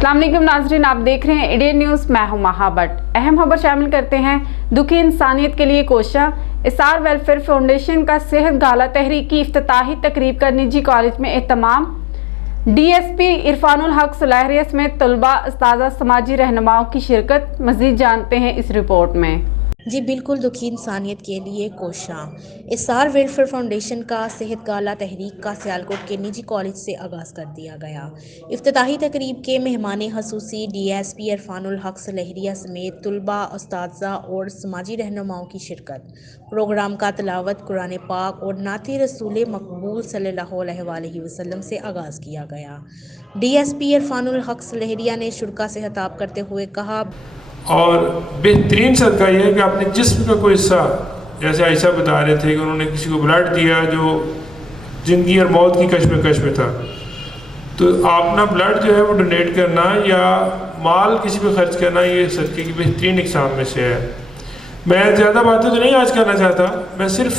अस्सलाम वालेकुम नाज़रीन, आप देख रहे हैं इंडियन न्यूज़। मैं हूं महाबट। अहम खबर शामिल करते हैं। दुखी इंसानियत के लिए कोशिश। इसार वेलफेयर फाउंडेशन का सेहत गाला तहरीक की इफ्तिताही तकरीब का निजी कॉलेज में एहतमाम। DSP इरफानुल हक सुलहरिया समेत तलबा, उस्ताद, समाजी रहनुमाओं की शिरकत। मज़ीद जानते हैं इस रिपोर्ट में। जी बिल्कुल, दुखी इंसानियत के लिए कोशिश। इसार वेलफेयर फाउंडेशन का सेहत गाला तहरीक का सियालकोट के निजी कॉलेज से आगाज़ कर दिया गया। इफ्तिताही तकरीब के मेहमान खसूसी DSP इरफानुल हक सुलहरिया समेत तलबा, उस्ताज़ा और समाजी रहनुमाओं की शिरकत। प्रोग्राम का तिलावत कुरान पाक और नाते रसूल मकबूल सल्लल्लाहु अलैहि वसल्लम से आगाज़ किया गया। DSP इरफानुल हक सुलहरिया ने शुरा से खिताब करते हुए कहा, और बेहतरीन सदका यह है कि अपने जिस्म का कोई हिस्सा, जैसे आयशा बता रहे थे कि उन्होंने किसी को ब्लड दिया जो ज़िंदगी और मौत की कश्मकश में था, तो अपना ब्लड जो है वो डोनेट करना या माल किसी पे खर्च करना, ये सदके की बेहतरीन इकसाम में से है। मैं ज़्यादा बातें तो नहीं आज करना चाहता, मैं सिर्फ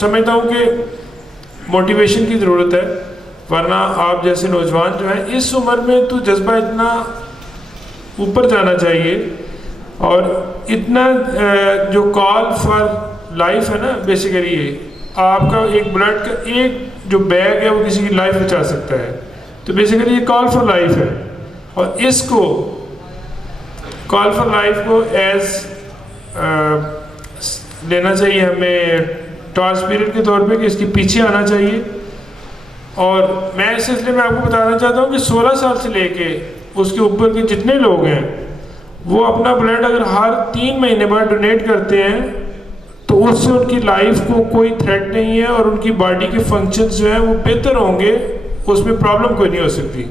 समझता हूँ कि मोटिवेशन की ज़रूरत है, वरना आप जैसे नौजवान जो हैं इस उम्र में तो जज्बा इतना ऊपर जाना चाहिए और इतना जो कॉल फॉर लाइफ है ना, बेसिकली ये आपका एक ब्लड का एक जो बैग है वो किसी की लाइफ बचा सकता है। तो बेसिकली ये कॉल फॉर लाइफ है और इसको कॉल फॉर लाइफ को एज लेना चाहिए हमें टॉर्च पीरियड के तौर पे कि इसके पीछे आना चाहिए। और मैं इस सिलसिले में आपको बताना चाहता हूँ कि 16 साल से लेके उसके ऊपर के जितने लोग हैं वो अपना ब्लड अगर हर 3 महीने बाद डोनेट करते हैं तो उससे उनकी लाइफ को कोई थ्रेट नहीं है और उनकी बॉडी के फंक्शंस जो हैं वो बेहतर होंगे, उसमें प्रॉब्लम कोई नहीं हो सकती।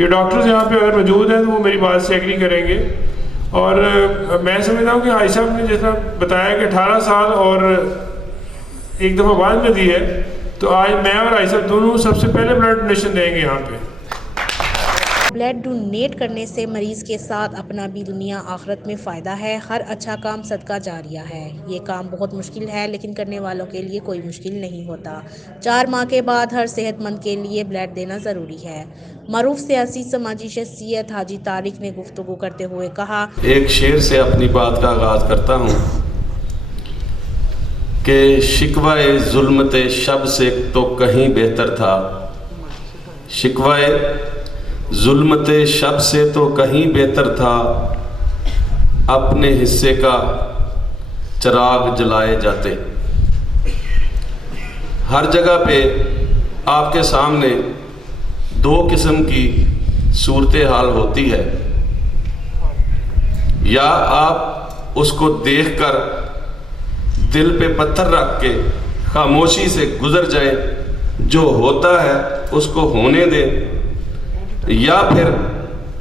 ये डॉक्टर्स यहाँ पे अगर मौजूद हैं तो वो मेरी बात से एग्री करेंगे। और मैं समझता हूँ कि आयशा ने जैसा बताया कि 18 साल और एक दफ़ा बाद में दी है, तो आज मैं और आयशा दोनों सबसे पहले ब्लड डोनेशन देंगे यहाँ पे। ब्लड डोनेट करने से मरीज के साथ अपना भी दुनिया आखिरत में फ़ायदा है। हर अच्छा काम सदका जारिया है। ये काम बहुत मुश्किल है, लेकिन करने वालों के लिए कोई मुश्किल नहीं होता। 4 माह के बाद हर सेहतमंद के लिए ब्लड देना ज़रूरी है। मरूफ सियासी समाजी शख्सियत हाजी तारिक ने गुफ्तगू करते हुए कहा, एक शेर से अपनी बात का आगाज़ करता हूँ कि शिकवाए जुल्मते शब से तो कहीं बेहतर था, शिकवाए जुल्मते शब से तो कहीं बेहतर था, अपने हिस्से का चिराग जलाए जाते। हर जगह पे आपके सामने 2 किस्म की सूरत हाल होती है, या आप उसको देखकर दिल पे पत्थर रख के खामोशी से गुजर जाए, जो होता है उसको होने दें, या फिर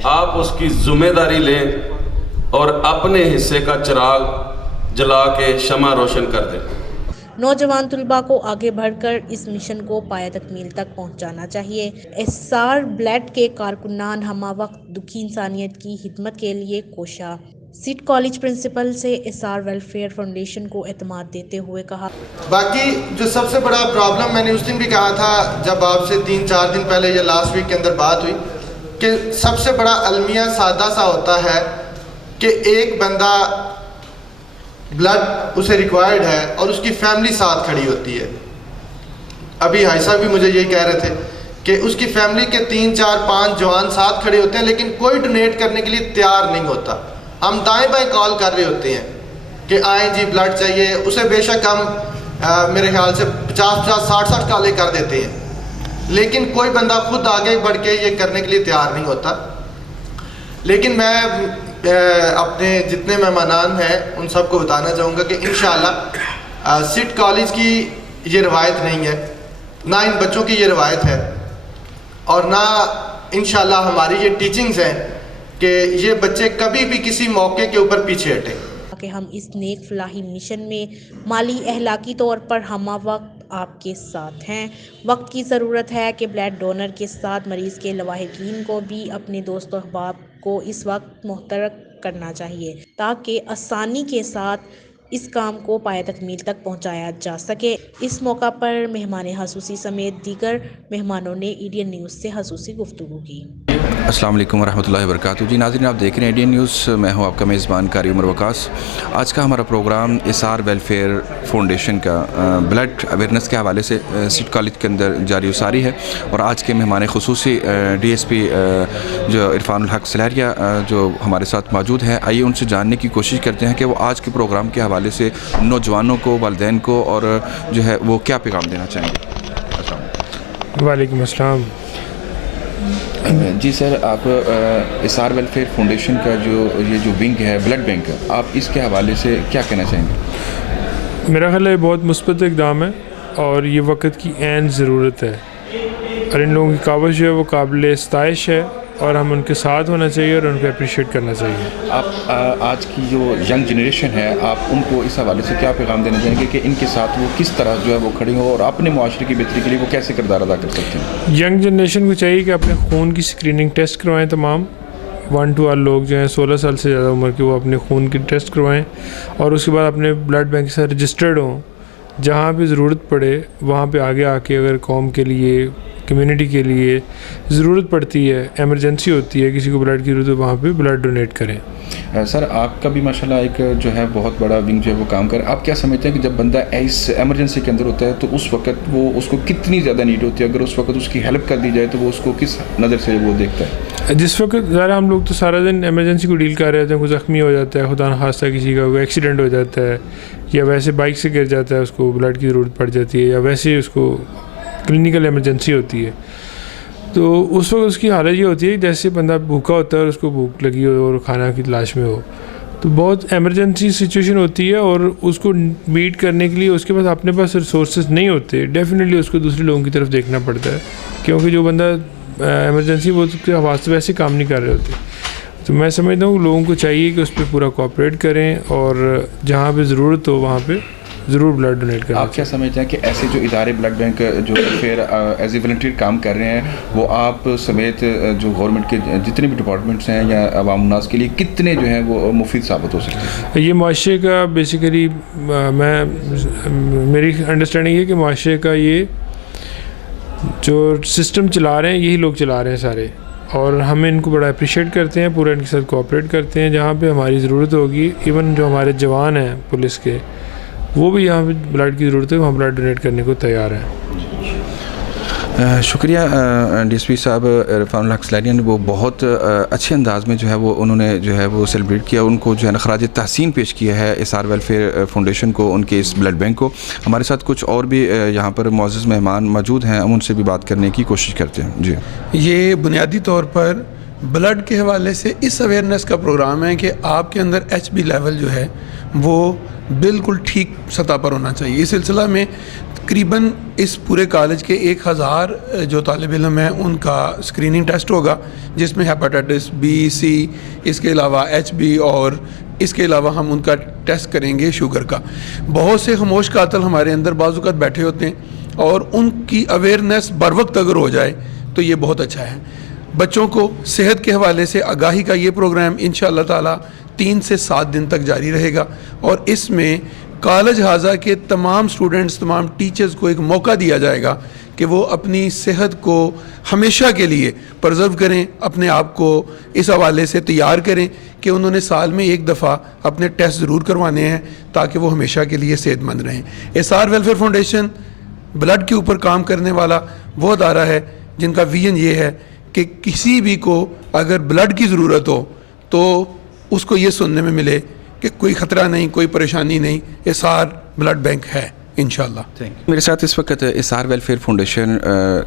आप उसकी जिम्मेदारी लें और अपने हिस्से का चिराग जला के शमा रोशन कर दें। नौजवान तलबा को आगे बढ़कर इस मिशन को पाया तकमील तक पहुंचाना चाहिए। इसार ब्लड के कारकुनान हमा वक्त दुखी इंसानियत की खिदमत के लिए कोशा। सिट कॉलेज प्रिंसिपल से इसार वेलफेयर फाउंडेशन को एतमाद देते हुए कहा, बाकी जो सबसे बड़ा प्रॉब्लम मैंने उस दिन भी कहा था जब आपसे 3-4 दिन पहले या लास्ट वीक के अंदर बात हुई कि सबसे बड़ा अलमिया सादा सा होता है कि एक बंदा ब्लड उसे रिक्वायर्ड है और उसकी फैमिली साथ खड़ी होती है। अभी भाई साहब भी मुझे यही कह रहे थे कि उसकी फैमिली के 3-4-5 जवान साथ खड़े होते हैं, लेकिन कोई डोनेट करने के लिए तैयार नहीं होता। हम दाएं बाएं कॉल कर रहे होते हैं कि आए जी ब्लड चाहिए, उसे बेशक हम मेरे ख्याल से 50-50 60-60 कॉलें कर देते हैं, लेकिन कोई बंदा खुद आगे बढ़ के ये करने के लिए तैयार नहीं होता। लेकिन मैं अपने जितने मेहमान हैं उन सबको बताना चाहूँगा कि इंशाअल्लाह सिट कॉलेज की ये रवायत नहीं है, ना इन बच्चों की ये रवायत है, और ना इंशाअल्लाह हमारी ये टीचिंग्स हैं कि ये बच्चे कभी भी किसी मौके के ऊपर पीछे हटें। कि हम इस नेक फलाही मिशन में माली अहलाकी तौर पर हमा वक्त आपके साथ हैं। वक्त की ज़रूरत है कि ब्लड डोनर के साथ मरीज़ के लवाहिकीन को भी अपने दोस्त अहबाब को इस वक्त मुहतरक करना चाहिए, ताकि आसानी के साथ इस काम को पाया तकमील तक पहुँचाया जा सके। इस मौका पर मेहमान खसूसी समेत दीगर मेहमानों ने इंडियन न्यूज़ से खसूसी गुफ्तगू की। अस्सलाम वालेकुम रहमतुल्लाहि वबरकातुहू। जी नाज़रीन, आप देख रहे हैं इंडियन न्यूज़। मैं हूं आपका मेज़बान कारी उमर वकास। आज का हमारा प्रोग्राम एसआर वेलफेयर फाउंडेशन का ब्लड अवेयरनेस के हवाले से सिटी कॉलेज के अंदर जारी उसारी है, और आज के मेहमान खुसूसी DSP जो इरफानुल हक सलहरिया जो हमारे साथ मौजूद हैं। आइए उनसे जानने की कोशिश करते हैं कि वो आज के प्रोग्राम के हवाले से नौजवानों को, वालिदैन को और जो है वो क्या पैगाम देना चाहेंगे। वालेकुम अस्सलाम। जी सर, आप एसआर वेलफेयर फाउंडेशन का जो विंग है, ब्लड बैंक, आप इसके हवाले से क्या कहना चाहेंगे। मेरा ख्याल है बहुत मुस्बत इक़दाम है और ये वक्त की ऐन ज़रूरत है, और इन लोगों की कावश जो है वो काबिल सताइश है, और हम उनके साथ होना चाहिए और उनको अप्रिशिएट करना चाहिए। आप आज की जो यंग जनरेशन है, आप उनको इस हवाले से क्या पैगाम देना चाहेंगे कि इनके साथ वो किस तरह जो है वो खड़ी हो और अपने मुआशरे की बेहतरी के लिए वो कैसे किरदार अदा कर सकते हैं। यंग जनरेशन को चाहिए कि अपने खून की स्क्रीनिंग टेस्ट करवाएं। तमाम 1 to 1 लोग जो हैं 16 साल से ज़्यादा उम्र के, वो अपने खून की टेस्ट करवाएं, और उसके बाद अपने ब्लड बैंक के साथ रजिस्टर्ड हों। जहाँ भी ज़रूरत पड़े वहाँ पे आगे आके, अगर कौम के लिए, कम्युनिटी के लिए ज़रूरत पड़ती है, एमरजेंसी होती है, किसी को ब्लड की ज़रूरत है, वहाँ पे ब्लड डोनेट करें। सर, आपका भी माशाल्लाह एक जो है बहुत बड़ा विंग जो है वो काम कर, आप क्या समझते हैं कि जब बंदा इस एमरजेंसी के अंदर होता है तो उस वक्त वो उसको कितनी ज़्यादा नीड होती है, अगर उस वक्त उसकी हेल्प कर दी जाए तो वो उसको किस नज़र से वो देखता है। जिस वक्त ज़रा हम लोग तो सारा दिन एमरजेंसी को डील कर रहे होते हैं, कोई ज़ख्मी हो जाता है, खुदा न खास्ता किसी का कोई एक्सीडेंट हो जाता है, या वैसे बाइक से गिर जाता है, उसको ब्लड की ज़रूरत पड़ जाती है, या वैसे ही उसको क्लिनिकल एमरजेंसी होती है, तो उस वक्त उसकी हालत ये होती है जैसे बंदा भूखा होता है और उसको भूख लगी हो और खाना की तलाश में हो, तो बहुत एमरजेंसी सिचुएशन होती है, और उसको मीट करने के लिए उसके पास अपने पास रिसोर्सेज नहीं होते। डेफिनेटली उसको दूसरे लोगों की तरफ देखना पड़ता है, क्योंकि जो बंदा एमरजेंसी वो उसके वास्ते वैसे काम नहीं कर रहे होते। तो मैं समझता हूँ लोगों को चाहिए कि उस पर पूरा कोऑपरेट करें, और जहाँ पे ज़रूरत हो वहाँ पे ज़रूर ब्लड डोनेट करें। आप क्या समझते हैं कि ऐसे जो इदारे ब्लड बैंक जो फिर एज ए वॉलंटियर काम कर रहे हैं, वो आप समेत जो गवर्नमेंट के जितने भी डिपार्टमेंट्स हैं या अवाम उन्नास के लिए कितने जो हैं वो मुफीद साबित हो सकते हैं। ये मुआशरे का बेसिकली मेरी अंडरस्टैंडिंग है कि मुआशरे का ये जो सिस्टम चला रहे हैं यही लोग चला रहे हैं सारे, और हम इनको बड़ा अप्रिशिएट करते हैं, पूरा इनके साथ कोऑपरेट करते हैं। जहाँ पे हमारी ज़रूरत होगी, इवन जो हमारे जवान हैं पुलिस के, वो भी यहाँ पे ब्लड की ज़रूरत है, वहाँ ब्लड डोनेट करने को तैयार हैं। शुक्रिया DSP साहब इरफानुल हक सलहरिया ने वो बहुत अच्छे अंदाज़ में जो है वो उन्होंने जो है वो सेलिब्रेट किया, उनको जो है ना खराज तहसीन पेश किया है एसआर वेलफेयर फाउंडेशन को, उनके इस ब्लड बैंक को। हमारे साथ कुछ और भी यहाँ पर मुअज़्ज़ज़ मेहमान मौजूद हैं, हम उनसे भी बात करने की कोशिश करते हैं। जी, ये बुनियादी तौर पर ब्लड के हवाले से इस अवेयरनेस का प्रोग्राम है कि आपके अंदर HB लेवल जो है वो बिल्कुल ठीक सतह पर होना चाहिए। इस सिलसिला में तकरीबन इस पूरे कॉलेज के 1000 जो तालिब इल्म हैं उनका स्क्रीनिंग टेस्ट होगा, जिसमें हेपेटाइटिस B, C, इसके अलावा HB, और इसके अलावा हम उनका टेस्ट करेंगे शुगर का। बहुत से खामोश कातिल हमारे अंदर बाज़-औक़ात बैठे होते हैं, और उनकी अवेयरनेस बर वक्त अगर हो जाए तो ये बहुत अच्छा है। बच्चों को सेहत के हवाले से आगाही का ये प्रोग्राम इंशाअल्लाह ताला 3 से 7 दिन तक जारी रहेगा, और इसमें कॉलेज हाजा के तमाम स्टूडेंट्स, तमाम टीचर्स को एक मौका दिया जाएगा कि वो अपनी सेहत को हमेशा के लिए प्रिजर्व करें, अपने आप को इस हवाले से तैयार करें कि उन्होंने साल में एक दफ़ा अपने टेस्ट ज़रूर करवाने हैं ताकि वो हमेशा के लिए सेहतमंद रहें। एसआर वेलफेयर फाउंडेशन ब्लड के ऊपर काम करने वाला वो अदारा है जिनका विजन ये है कि किसी भी को अगर ब्लड की ज़रूरत हो तो उसको ये सुनने में मिले कि कोई ख़तरा नहीं, कोई परेशानी नहीं, एसआर ब्लड बैंक है इंशाअल्लाह। मेरे साथ इस वक्त एसआर वेलफेयर फाउंडेशन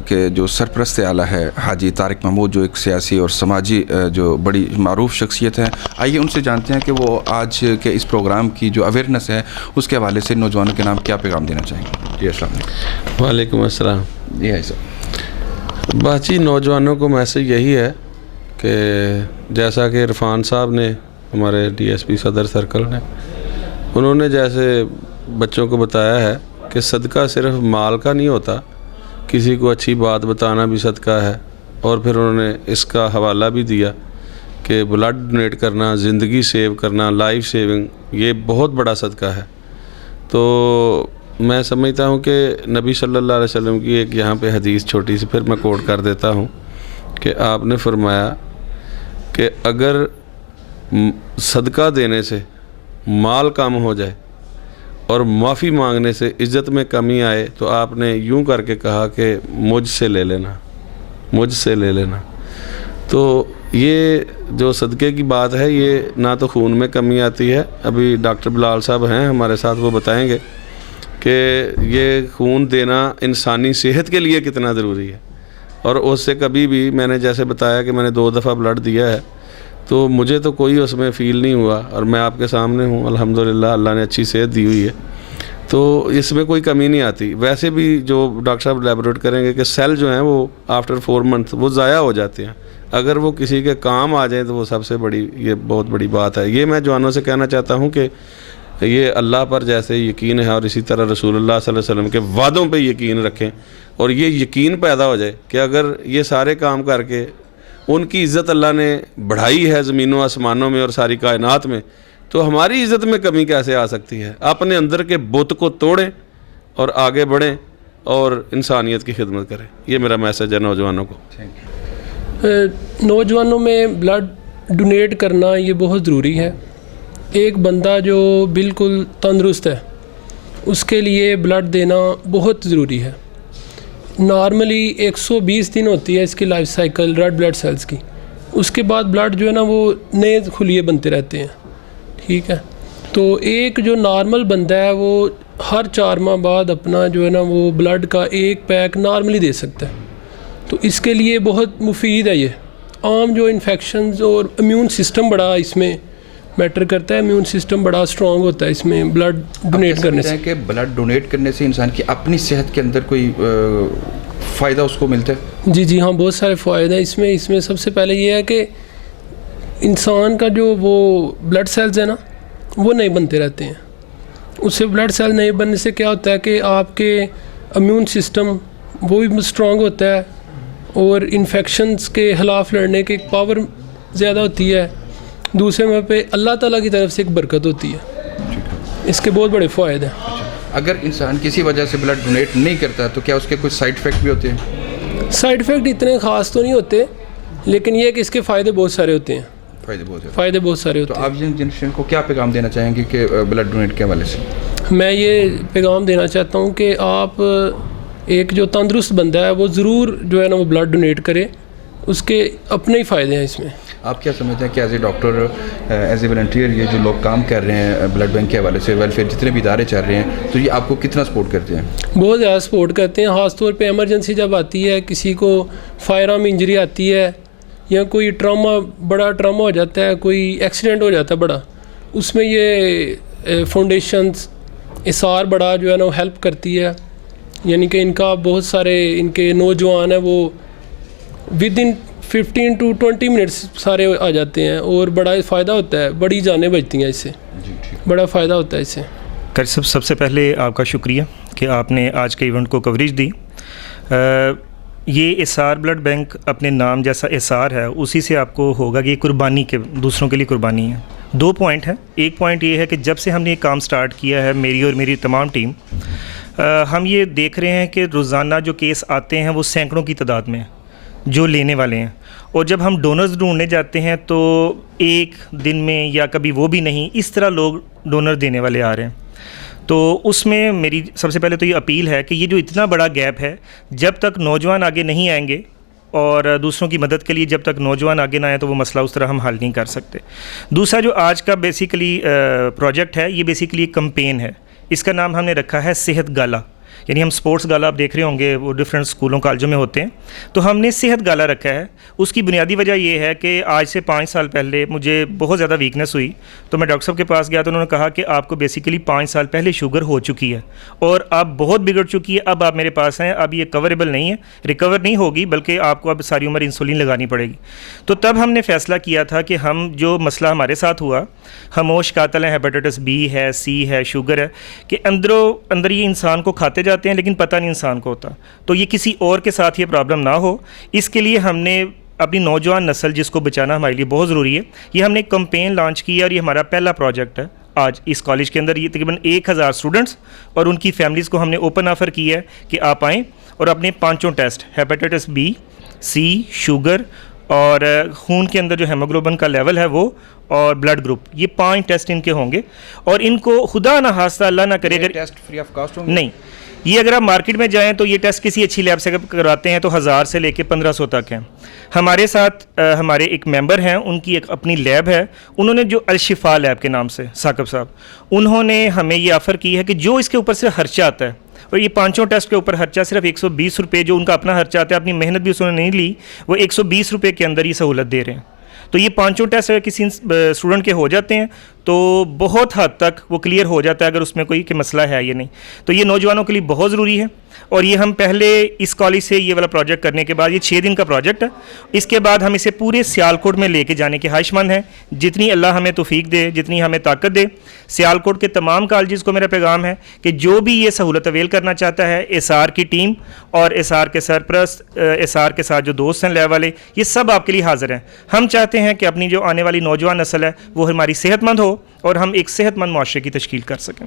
के जो सरपरस्त आला है हाजी तारिक महमूद, जो एक सियासी और समाजी जो बड़ी मारूफ शख्सियत है। आइए उनसे जानते हैं कि वो आज के इस प्रोग्राम की जो अवेयरनेस है उसके हवाले से नौजवानों के नाम क्या पैगाम देना चाहेंगे। जी अस्सलाम वालेकुम। वालेकुम अस्सलाम। जी है सर। बाकी नौजवानों को मैसेज यही है कि जैसा कि इरफान साहब ने, हमारे DSP सदर सर्कल ने, उन्होंने जैसे बच्चों को बताया है कि सदका सिर्फ माल का नहीं होता, किसी को अच्छी बात बताना भी सदका है। और फिर उन्होंने इसका हवाला भी दिया कि ब्लड डोनेट करना, ज़िंदगी सेव करना, लाइफ सेविंग, ये बहुत बड़ा सदका है। तो मैं समझता हूँ कि नबी सल्लल्लाहु अलैहि वसल्लम की एक यहाँ पे हदीस छोटी सी फिर मैं कोट कर देता हूँ कि आपने फरमाया کہ اگر صدقہ دینے سے مال کم ہو جائے اور معافی مانگنے سے عزت میں کمی آئے تو آپ نے یوں کر کے کہا کہ مجھ سے لے لینا، مجھ سے لے لینا. تو یہ جو صدقے کی بات ہے یہ نہ تو خون میں کمی آتی ہے. ابھی ڈاکٹر بلال صاحب ہیں ہمارے ساتھ، وہ بتائیں گے کہ یہ خون دینا انسانی صحت کے لیے کتنا ضروری ہے. اور اس سے کبھی بھی میں نے جیسے بتایا کہ میں نے 2 دفعہ بلڈ دیا ہے تو مجھے تو کوئی اس میں فیل نہیں ہوا، اور میں آپ کے سامنے ہوں الحمدللہ، اللہ نے اچھی صحت دی ہوئی ہے، تو اس میں کوئی کمی نہیں آتی. ویسے بھی جو ڈاکٹر صاحب لیبوریٹ کریں گے کہ سیل جو ہیں وہ آفٹر 4 منتھ وہ ضائع ہو جاتے ہیں. اگر وہ کسی کے کام آ جائیں تو وہ سب سے بڑی، یہ بہت بڑی بات ہے. یہ میں جوانوں سے کہنا چاہتا ہوں کہ یہ اللہ پر جیسے یقین ہے اور اسی طرح رسول اللہ صلی اللہ علیہ وسلم کے وعدوں پہ یقین رکھیں، اور یہ یقین پیدا ہو جائے کہ اگر یہ سارے کام کر کے ان کی عزت اللہ نے بڑھائی ہے زمینوں آسمانوں میں اور ساری کائنات میں، تو ہماری عزت میں کمی کیسے آ سکتی ہے؟ اپنے اندر کے بت کو توڑیں اور آگے بڑھیں اور انسانیت کی خدمت کریں. یہ میرا میسج ہے نوجوانوں کو. نوجوانوں میں بلڈ ڈونیٹ کرنا یہ بہت ضروری ہے. ایک بندہ جو بالکل تندرست ہے اس کے لیے بلڈ دینا بہت ضروری ہے. نارملی 120 دن ہوتی ہے اس کی life cycle red blood cells کی. اس کے بعد بلڈ جو ہے نا وہ نئے خلیے بنتے رہتے ہیں. ٹھیک ہے، تو ایک جو نارمل بندہ ہے وہ ہر 4 ماہ بعد اپنا جو ہے نا وہ بلڈ کا 1 پیک نارملی دے سکتا ہے. تو اس کے لیے بہت مفید ہے. یہ عام جو انفیکشنز اور امیون سسٹم بڑا اس میں میٹر کرتا ہے. امیون سسٹم بڑا اسٹرانگ ہوتا ہے اس میں بلڈ ڈونیٹ کرنے سے. کہ بلڈ ڈونیٹ کرنے سے انسان کی اپنی صحت کے اندر کوئی فائدہ اس کو ملتا ہے؟ جی ہاں، بہت سارے فائدے ہیں اس میں. اس میں سب سے پہلے یہ ہے کہ انسان کا جو وہ بلڈ سیلز ہیں نا وہ نئے بنتے رہتے ہیں. اس سے بلڈ سیل نئے بننے سے کیا ہوتا ہے کہ آپ کے امیون سسٹم وہ بھی اسٹرانگ ہوتا ہے اور انفیکشنز کے خلاف لڑنے کی ایک پاور زیادہ ہوتی ہے. دوسرے نمبر پہ اللہ تعالیٰ کی طرف سے ایک برکت ہوتی ہے. اس کے بہت بڑے فائدے ہیں. اگر انسان کسی وجہ سے بلڈ ڈونیٹ نہیں کرتا تو کیا اس کے کچھ سائیڈ افیکٹ بھی ہوتے ہیں؟ سائیڈ افیکٹ اتنے خاص تو نہیں ہوتے، لیکن یہ کہ اس کے فائدے بہت سارے ہوتے ہیں. فائدے بہت سارے ہوتے ہیں. تو آپ جنریشن کو کیا پیغام دینا چاہیں گے کہ بلڈ ڈونیٹ کے حوالے سے؟ میں یہ پیغام دینا چاہتا ہوں کہ آپ ایک جو تندرست بندہ ہے وہ ضرور جو ہے نا وہ بلڈ ڈونیٹ کرے. اس کے اپنے ہی فائدے ہیں اس میں. آپ کیا سمجھتے ہیں کہ as a doctor, as a volunteer, یہ جو لوگ کام کر رہے ہیں بلڈ بینک کے حوالے سے، ویلفیئر جتنے بھی ادارے چل رہے ہیں، تو یہ آپ کو کتنا سپورٹ کرتے ہیں؟ بہت زیادہ سپورٹ کرتے ہیں. خاص طور پہ ایمرجنسی جب آتی ہے، کسی کو فائر آرم انجری آتی ہے یا کوئی بڑا ٹراما ہو جاتا ہے، کوئی ایکسیڈنٹ ہو جاتا ہے بڑا، اس میں یہ فاؤنڈیشنز اسار بڑا جو ہے نا وہ ہیلپ کرتی ہے. یعنی کہ ان کا بہت سارے ان کے نوجوان ہیں وہ ود ان 15 to 20 منٹس سارے آ جاتے ہیں اور بڑا فائدہ ہوتا ہے. بڑی جانیں بچتی ہیں اس سے. بڑا فائدہ ہوتا ہے اس سے. قاری صاحب، سب سے پہلے آپ کا شکریہ کہ آپ نے آج کے ایونٹ کو کوریج دی. یہ اسار بلڈ بینک اپنے نام جیسا اسار ہے اسی سے آپ کو ہوگا کہ یہ قربانی کے دوسروں کے لیے قربانی ہے. 2 پوائنٹ ہیں. ایک پوائنٹ یہ ہے کہ جب سے ہم نے یہ کام سٹارٹ کیا ہے، میری اور میری تمام ٹیم، ہم یہ دیکھ رہے ہیں کہ روزانہ جو کیس آتے ہیں وہ سینکڑوں کی تعداد میں جو لینے والے ہیں. اور جب ہم ڈونرز ڈھونڈنے جاتے ہیں تو ایک دن میں یا کبھی وہ بھی نہیں، اس طرح لوگ ڈونر دینے والے آ رہے ہیں. تو اس میں میری سب سے پہلے تو یہ اپیل ہے کہ یہ جو اتنا بڑا گیپ ہے، جب تک نوجوان آگے نہیں آئیں گے اور دوسروں کی مدد کے لیے جب تک نوجوان آگے نہ آئیں تو وہ مسئلہ اس طرح ہم حل نہیں کر سکتے. دوسرا جو آج کا بیسیکلی پروجیکٹ ہے، یہ بیسیکلی ایک کمپین ہے. اس کا نام ہم نے رکھا ہے صحت گالا. یعنی ہم سپورٹس گالا آپ دیکھ رہے ہوں گے وہ ڈفرینٹ اسکولوں کالجوں میں ہوتے ہیں، تو ہم نے صحت گالا رکھا ہے. اس کی بنیادی وجہ یہ ہے کہ آج سے 5 سال پہلے مجھے بہت زیادہ ویکنیس ہوئی تو میں ڈاکٹر صاحب کے پاس گیا تو انہوں نے کہا کہ آپ کو بیسیکلی 5 سال پہلے شوگر ہو چکی ہے اور اب بہت بگڑ چکی ہے، اب آپ میرے پاس ہیں، اب یہ کوریبل نہیں ہے، ریکور نہیں ہوگی، بلکہ آپ کو اب ساری عمر انسولین لگانی پڑے گی. تو تب ہم نے فیصلہ کیا تھا کہ ہم جو مسئلہ ہمارے ساتھ ہوا، خاموش قاتل ہیں، ہیپیٹائٹس بی ہے، سی ہے، شوگر ہے، کہ اندر یہ انسان کو کھاتے جاتے ہیں لیکن پتہ نہیں انسان کو ہوتا. تو یہ کسی اور کے ساتھ یہ پرابلم نہ ہو، اس کے لیے ہم نے اپنی نوجوان نسل جس کو بچانا ہمارے لیے بہت ضروری ہے، یہ ہم نے ایک کمپین لانچ کیا اور یہ ہمارا پہلا پروجیکٹ ہے. آج اس کالج کے اندر یہ تقریباً 1000 اسٹوڈنٹس اور ان کی فیملیز کو ہم نے اوپن آفر کیا ہے کہ آپ آئیں اور اپنے 5 test, hepatitis B, C, sugar اور خون کے اندر جو ہیموگلوبن کا لیول ہے وہ اور بلڈ گروپ، یہ 5 ٹیسٹ ان کے ہوں گے. اور ان کو خدا نہ خواستہ اللہ نہ کرے اگر ٹیسٹ فری آف کاسٹ ہوں گے؟ نہیں، یہ اگر آپ مارکیٹ میں جائیں تو یہ ٹیسٹ کسی اچھی لیب سے کرواتے ہیں تو 1000 سے لے کے 1500 تک ہیں. ہمارے ساتھ ہمارے ایک ممبر ہیں، ان کی ایک اپنی لیب ہے، انہوں نے جو الشفا لیب کے نام سے ثاقب صاحب، انہوں نے ہمیں یہ آفر کی ہے کہ جو اس کے اوپر سے خرچہ آتا ہے، اور یہ 5 ٹیسٹ کے اوپر خرچہ صرف 120 روپے جو ان کا اپنا خرچہ آتا ہے، اپنی محنت بھی اس نے نہیں لی، وہ 120 روپے کے اندر یہ سہولت دے رہے ہیں. تو یہ 5 ٹیسٹ اگر کسی اسٹوڈنٹ کے ہو جاتے ہیں تو بہت حد تک وہ کلیئر ہو جاتا ہے اگر اس میں کوئی کہ مسئلہ ہے یا نہیں. تو یہ نوجوانوں کے لیے بہت ضروری ہے. اور یہ ہم پہلے اس کالج سے یہ والا پروجیکٹ کرنے کے بعد، یہ 6 دن کا پروجیکٹ ہے، اس کے بعد ہم اسے پورے سیالکوٹ میں لے کے جانے کے خواہش مند ہیں. جتنی اللہ ہمیں توفیق دے، جتنی ہمیں طاقت دے، سیالکوٹ کے تمام کالجز کو میرا پیغام ہے کہ جو بھی یہ سہولت اویل کرنا چاہتا ہے، ایس آر کی ٹیم اور ایس آر کے سرپرست، ایس آر کے ساتھ جو دوست ہیں لیب والے، یہ سب آپ کے لیے حاضر ہیں. ہم چاہتے ہیں کہ اپنی جو آنے والی نوجوان نسل ہے وہ ہماری صحت مند ہو اور ہم ایک صحت مند معاشرے کی تشکیل کر سکیں.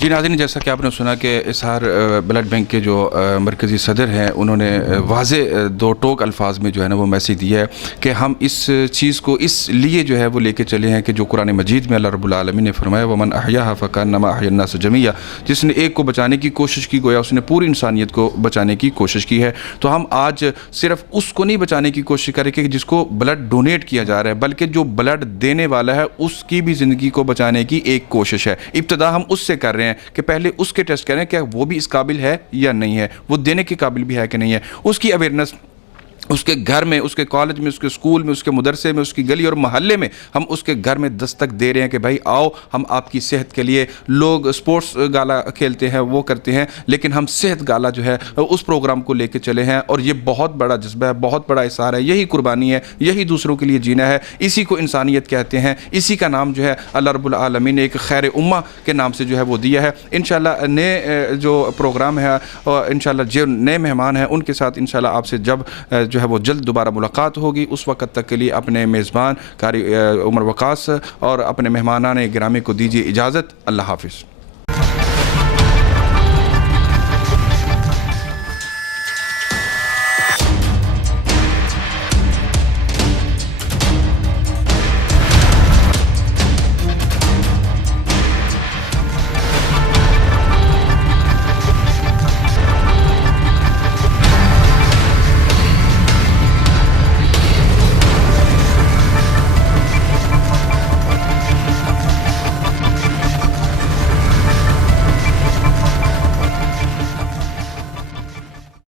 جی ناظرین، جیسا کہ آپ نے سنا کہ اسحار بلڈ بینک کے جو مرکزی صدر ہیں، انہوں نے واضح 2 ٹوک الفاظ میں جو ہے نا وہ میسیج دیا ہے کہ ہم اس چیز کو اس لیے جو ہے وہ لے کے چلے ہیں کہ جو قرآن مجید میں اللہ رب العالمین نے فرمایا ومن احیاها فکانما احیا الناس جمیعا، جس نے ایک کو بچانے کی کوشش کی گویا اس نے پوری انسانیت کو بچانے کی کوشش کی ہے. تو ہم آج صرف اس کو نہیں بچانے کی کوشش کریں کہ جس کو بلڈ ڈونیٹ کیا جا رہا ہے، بلکہ جو بلڈ دینے والا ہے اس کی بھی زندگی کو بچانے کی ایک کوشش ہے. ابتدا ہم اس سے کر رہے ہیں کہ پہلے اس کے ٹیسٹ کریں کہ وہ بھی اس قابل ہے یا نہیں ہے، وہ دینے کے قابل بھی ہے کہ نہیں ہے. اس کی اویئرنیس اس کے گھر میں، اس کے کالج میں، اس کے اسکول میں، اس کے مدرسے میں، اس کی گلی اور محلے میں ہم اس کے گھر میں دستک دے رہے ہیں کہ بھائی آؤ ہم آپ کی صحت کے لیے. لوگ سپورٹس گالا کھیلتے ہیں، وہ کرتے ہیں، لیکن ہم صحت گالا جو ہے اس پروگرام کو لے کے چلے ہیں. اور یہ بہت بڑا جذبہ ہے، بہت بڑا اثار ہے، یہی قربانی ہے، یہی دوسروں کے لیے جینا ہے. اسی کو انسانیت کہتے ہیں. اسی کا نام جو ہے اللہ رب العالمین نے ایک خیر امہ کے نام سے جو ہے وہ دیا ہے. انشاءاللہ نئے جو پروگرام ہے اور انشاءاللہ جو نئے مہمان ہیں ان کے ساتھ انشاءاللہ آپ سے جب جو ہے وہ جلد دوبارہ ملاقات ہوگی. اس وقت تک کے لیے اپنے میزبان قاری عمر وقاص اور اپنے مہمانان گرامی کو دیجیے اجازت. اللہ حافظ.